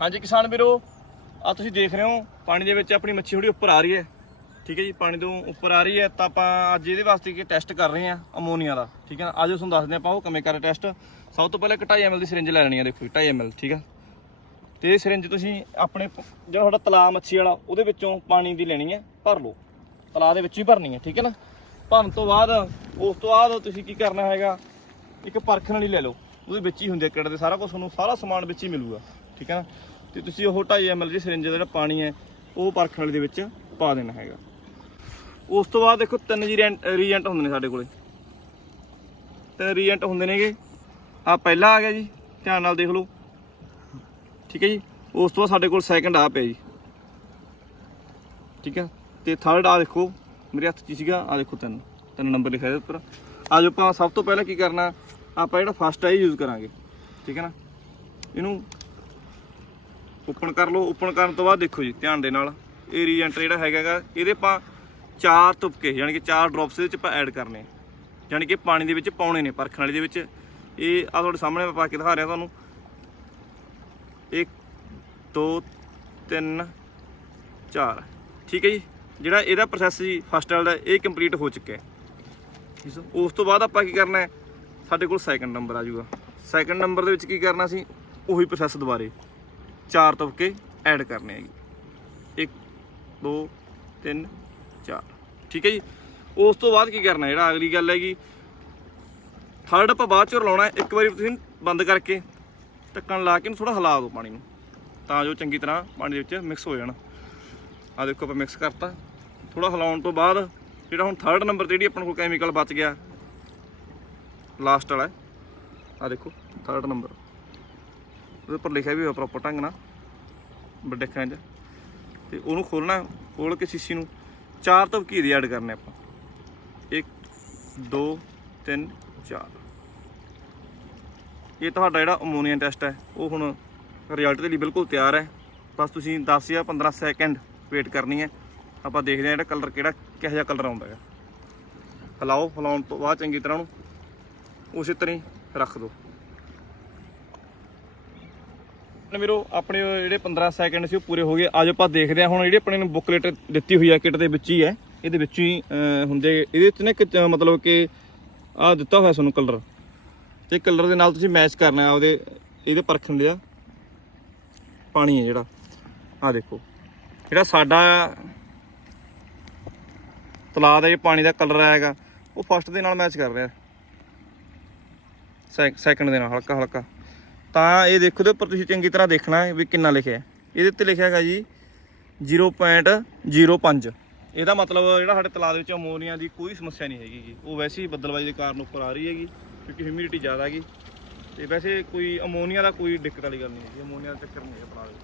ਹਾਂਜੀ ਕਿਸਾਨ ਵੀਰੋ ਆ ਤੁਸੀਂ ਦੇਖ ਰਹੇ ਹੋ, ਪਾਣੀ ਦੇ ਵਿੱਚ ਆਪਣੀ ਮੱਛੀ ਥੋੜੀ ਉੱਪਰ ਆ ਰਹੀ ਹੈ। ਠੀਕ ਹੈ ਜੀ, ਪਾਣੀ ਤੋਂ ਉੱਪਰ ਆ ਰਹੀ ਹੈ, ਤਾਂ ਆਪਾਂ ਅੱਜ ਇਹਦੇ ਵਾਸਤੇ ਕਿ ਟੈਸਟ ਕਰ ਰਹੇ ਹਾਂ, ਅਮੋਨੀਆ ਦਾ। ਠੀਕ ਹੈ ਨਾ, ਆਜੋ ਤੁਹਾਨੂੰ ਦੱਸਦੇ ਹਾਂ ਆਪਾਂ ਉਹ ਕਿਵੇਂ ਕਰ ਟੈਸਟ ਸਭ ਤੋਂ ਪਹਿਲਾਂ 2.5 ml ਦੀ ਸਿਰਿੰਜ ਲੈ ਲੈਣੀ ਹੈ, ਦੇਖੋ 2.5 ml, ਠੀਕ ਹੈ। ਤੇ ਇਹ ਸਿਰਿੰਜ ਤੁਸੀਂ ਆਪਣੇ ਜਿਹੜਾ ਤੁਹਾਡਾ ਤਲਾਅ ਮੱਛੀ ਵਾਲਾ, ਉਹਦੇ ਵਿੱਚੋਂ ਪਾਣੀ ਦੀ ਲੈਣੀ ਹੈ, ਭਰ ਲਓ। ਤਲਾਅ ਦੇ ਵਿੱਚ ਹੀ ਭਰਨੀ ਹੈ, ਠੀਕ ਹੈ ਨਾ। ਭਰਨ ਤੋਂ ਬਾਅਦ, ਉਸ ਤੋਂ ਬਾਅਦ ਤੁਸੀਂ ਕੀ ਕਰਨਾ ਹੈਗਾ, ਇੱਕ ਪਰਖਣ ਵਾਲੀ ਲੈ ਲਓ। ਉਹਦੇ ਵਿੱਚ ਹੀ ਹੁੰਦੇ ਕਿੱਟ ਦੇ ਸਾਰਾ ਕੁਝ ਤੁਹਾਨੂੰ ਸਾਰਾ ਸਮਾਨ ਵਿੱਚ ਹੀ ਮਿਲੂਗਾ। ਠੀਕ ਹੈ ਨਾ? ਤੇ ਤੁਸੀਂ ਉਹ 2.5 ml ਦੀ ਸਿਰਿੰਜ ਦਾ ਜਿਹੜਾ ਪਾਣੀ ਹੈ, ਉਹ ਪਰਖਣ ਵਾਲੀ ਦੇ ਵਿੱਚ ਪਾ ਦੇਣਾ ਹੈਗਾ। ਉਸ ਤੋਂ ਬਾਅਦ ਦੇਖੋ, ਤਿੰਨ ਜੀ ਰੀਜੈਂਟ ਹੁੰਦੇ ਨੇ ਸਾਡੇ ਕੋਲੇ। ਤੇ ਰੀਐਂਟ ਹੁੰਦੇ ਨੇਗੇ। ਆ ਪਹਿਲਾ ਆ ਗਿਆ ਜੀ, ਧਿਆਨ ਨਾਲ ਦੇਖ ਲਓ। ਠੀਕ ਹੈ ਜੀ? ਉਸ ਤੋਂ ਬਾਅਦ ਸਾਡੇ ਕੋਲ ਸੈਕੰਡ ਆ ਪਿਆ ਜੀ। ਠੀਕ ਹੈ? ਤੇ ਥਰਡ ਆ ਦੇਖੋ, ਮੇਰੇ ਹੱਥ 'ਚ ਹੀ ਸੀਗਾ। ਆ ਦੇਖੋ ਤਿੰਨ ਤਿੰਨ ਨੰਬਰ ਲਿਖਿਆ ਇਹਦੇ ਉੱਪਰ। ਅੱਜ ਆਪਾਂ ਸਭ ਤੋਂ ਪਹਿਲਾਂ ਕੀ ਕਰਨਾ, ਆਪਾਂ ਜਿਹੜਾ ਫਸਟ ਆ ਇਹ ਯੂਜ਼ ਕਰਾਂਗੇ। ਠੀਕ ਹੈ ਨਾ? ਇਹਨੂੰ ਓਪਨ ਕਰ ਲਓ। ਓਪਨ ਕਰਨ ਤੋਂ ਬਾਅਦ ਦੇਖੋ ਜੀ, ਧਿਆਨ ਦੇ ਨਾਲ। ਇਹ ਰੀਜੈਂਟ ਜਿਹੜਾ ਹੈਗਾਗਾ ਇਹਦੇ ਆਪਾਂ ਚਾਰ ਤੁਪਕੇ, ਯਾਨੀ ਕਿ ਚਾਰ ਡ੍ਰੌਪਸ ਇਹਦੇ ਚ ਆਪਾਂ ਐਡ ਕਰਨੇ ਆ। ਯਾਨੀ ਕਿ ਪਾਣੀ ਦੇ ਵਿੱਚ ਪਾਉਣੇ ਨੇ, ਪਰਖਣ ਵਾਲੀ ਦੇ ਵਿੱਚ। ਇਹ ਆ ਤੁਹਾਡੇ ਸਾਹਮਣੇ ਮੈਂ ਪਾ ਕੇ ਦਿਖਾ ਰਿਹਾ ਤੁਹਾਨੂੰ। 1 2 3 4 ਠੀਕ ਹੈ ਜੀ? ਜਿਹੜਾ ਇਹਦਾ ਪ੍ਰੋਸੈਸ ਜੀ ਫਸਟ ਵਾਲਾ ਦਾ, ਇਹ ਕੰਪਲੀਟ ਹੋ ਚੁੱਕਿਆ ਹੈ। ਉਸ ਤੋਂ ਬਾਅਦ ਆਪਾਂ ਕੀ ਕਰਨਾ ਹੈ? ਸਾਡੇ ਕੋਲ ਸੈਕੰਡ ਨੰਬਰ ਆ ਜਾਊਗਾ। ਸੈਕੰਡ ਨੰਬਰ ਦੇ ਵਿੱਚ ਕੀ ਕਰਨਾ ਸੀ? ਉਹੀ ਪ੍ਰੋਸੈਸ ਦੁਬਾਰੇ। ਚਾਰ ਤੁਪਕੇ ਐਡ ਕਰਨੇ ਆ ਜੀ। 1 2 3 4 ਠੀਕ ਹੈ ਜੀ? ਉਸ ਤੋਂ ਬਾਅਦ ਕੀ ਕਰਨਾ ਜਿਹੜਾ ਅਗਲੀ ਗੱਲ ਹੈਗੀ। ਥਰਡ ਆਪਾਂ ਬਾਅਦ 'ਚੋਂ ਰਲਾਉਣਾ ਇੱਕ ਵਾਰੀ ਤੁਸੀਂ ਬੰਦ ਕਰਕੇ ਢੱਕਣ ਲਾ ਕੇ ਥੋੜਾ ਹਿਲਾ ਦਿਓ ਪਾਣੀ ਨੂੰ। ਤਾਂ ਜੋ ਚੰਗੀ ਤਰ੍ਹਾਂ ਪਾਣੀ ਦੇ ਵਿੱਚ ਮਿਕਸ ਹੋ ਜਾਣ। ਆ ਦੇਖੋ ਆਪਾਂ ਮਿਕਸ ਕਰਤਾ। ਥੋੜਾ ਹਿਲਾਉਣ ਤੋਂ ਬਾਅਦ ਜਿਹੜਾ ਹੁਣ ਥਰਡ ਨੰਬਰ ਤੇ ਜਿਹੜੀ ਆਪਣੇ ਕੋਲ ਕੈਮੀਕਲ ਬਚ ਗਿਆ। ਲਾਸਟ ਵਾਲਾ ਆ ਦੇਖੋ ਥਰਡ ਨੰਬਰ ਉਹਦੇ ਉੱਪਰ ਲਿਖਿਆ ਵੀ ਹੋਇਆ ਪ੍ਰੋਪਰ ਢੰਗ ਨਾਲ ਵੱਡੇ ਅੱਖਰਾਂ 'ਚ। ਤੇ ਉਹਨੂੰ ਖੋਲਣਾ, ਖੋਲ ਕੇ ਸ਼ੀਸ਼ੀ ਨੂੰ, ਚਾਰ ਤੋਂ ਘੀਰੇ ਐਡ ਕਰਨੇ ਆਪਾਂ। 1 2 3 4 ਇਹ ਤੁਹਾਡਾ ਜਿਹੜਾ ਅਮੋਨੀਆ ਟੈਸਟ ਹੈ, ਉਹ ਹੁਣ ਰਿਜ਼ਲਟ ਦੇ ਲਈ ਬਿਲਕੁਲ ਤਿਆਰ ਹੈ। ਬਸ ਤੁਸੀਂ 10 ਜਾਂ 15 ਸੈਕਿੰਡ ਵੇਟ ਕਰਨੀ ਹੈ। ਆਪਾਂ ਦੇਖਦੇ ਹਾਂ ਜਿਹੜਾ ਕਲਰ ਕਿਹੜਾ, ਕਿਹੋ ਜਿਹਾ ਕਲਰ ਆਉਂਦਾ ਹੈ ਹਿਲਾਓ, ਹਿਲਾਉਣ ਤੋਂ ਬਾਅਦ ਚੰਗੀ ਤਰ੍ਹਾਂ ਨੂੰ ਉਸੇ ਤਰ੍ਹਾਂ ਹੀ ਰੱਖ ਦਿਓ। ਨੇ ਵੀਰੋ, ਆਪਣੇ ਜਿਹੜੇ 15 ਸੈਕਿੰਡ ਸੀ, ਉਹ ਪੂਰੇ ਹੋ ਗਏ। ਅੱਜ ਆਪਾਂ ਦੇਖਦੇ ਹਾਂ ਹੁਣ ਜਿਹੜੀ ਆਪਣੇ ਨੂੰ ਬੁਕਲੇਟ ਦਿੱਤੀ ਹੋਈ ਹੈ ਕਿਟ ਦੇ ਵਿੱਚ ਹੀ ਹੈ। ਇਹਦੇ ਵਿੱਚ ਹੀ ਹੁੰਦੇ ਇਹਦੇ ਵਿੱਚ ਨਾ ਇੱਕ ਮਤਲਬ ਕਿ ਆ ਦਿੱਤਾ ਹੋਇਆ ਤੁਹਾਨੂੰ ਕਲਰ ਤੇ ਕਲਰ ਦੇ ਨਾਲ ਤੁਸੀਂ ਮੈਚ ਕਰਨਾ ਉਹਦੇ ਇਹਦੇ ਪਰਖਣ ਦੇ ਆ। ਪਾਣੀ ਹੈ ਜਿਹੜਾ। ਆ ਦੇਖੋ। ਜਿਹੜਾ ਸਾਡਾ ਤਲਾਅ ਦਾ ਇਹ ਪਾਣੀ ਦਾ ਕਲਰ ਆਏਗਾ ਉਹ ਫਸਟ ਦੇ ਨਾਲ ਮੈਚ ਕਰ ਰਿਹਾ। ਸੈਕਿੰਡ ਦੇ ਨਾਲ ਹਲਕਾ ਹਲਕਾ ਤਾਂ ਇਹ ਦੇਖੋ ਦੇ ਉੱਪਰ ਤੁਸੀਂ ਚੰਗੀ ਤਰ੍ਹਾਂ ਦੇਖਣਾ ਵੀ ਕਿੰਨਾ ਲਿਖਿਆ ਇਹਦੇ ਉੱਤੇ ਲਿਖਿਆ ਹੈਗਾ ਜੀ 0.05 ਇਹਦਾ ਮਤਲਬ ਜਿਹੜਾ ਸਾਡੇ ਤਲਾਅ ਦੇ ਵਿੱਚ ਅਮੋਨੀਆ ਦੀ ਕੋਈ ਸਮੱਸਿਆ ਨਹੀਂ ਹੈਗੀ ਜੀ। ਉਹ ਵੈਸੇ ਹੀ ਬੱਦਲਬਾਜ਼ੀ ਦੇ ਕਾਰਨ ਉੱਪਰ ਆ ਰਹੀ ਹੈਗੀ, ਕਿਉਂਕਿ ਹਿਊਮਿਡਿਟੀ ਜ਼ਿਆਦਾ ਹੈਗੀ। ਤੇ ਵੈਸੇ ਕੋਈ ਅਮੋਨੀਆ ਦਾ ਕੋਈ ਦਿੱਕਤ ਵਾਲੀ ਗੱਲ ਨਹੀਂ ਹੈਗੀ। ਅਮੋਨੀਆ ਦਾ ਚੱਕਰ ਨਹੀਂ ਹੈ ਤਲਾਅ ਵਿੱਚ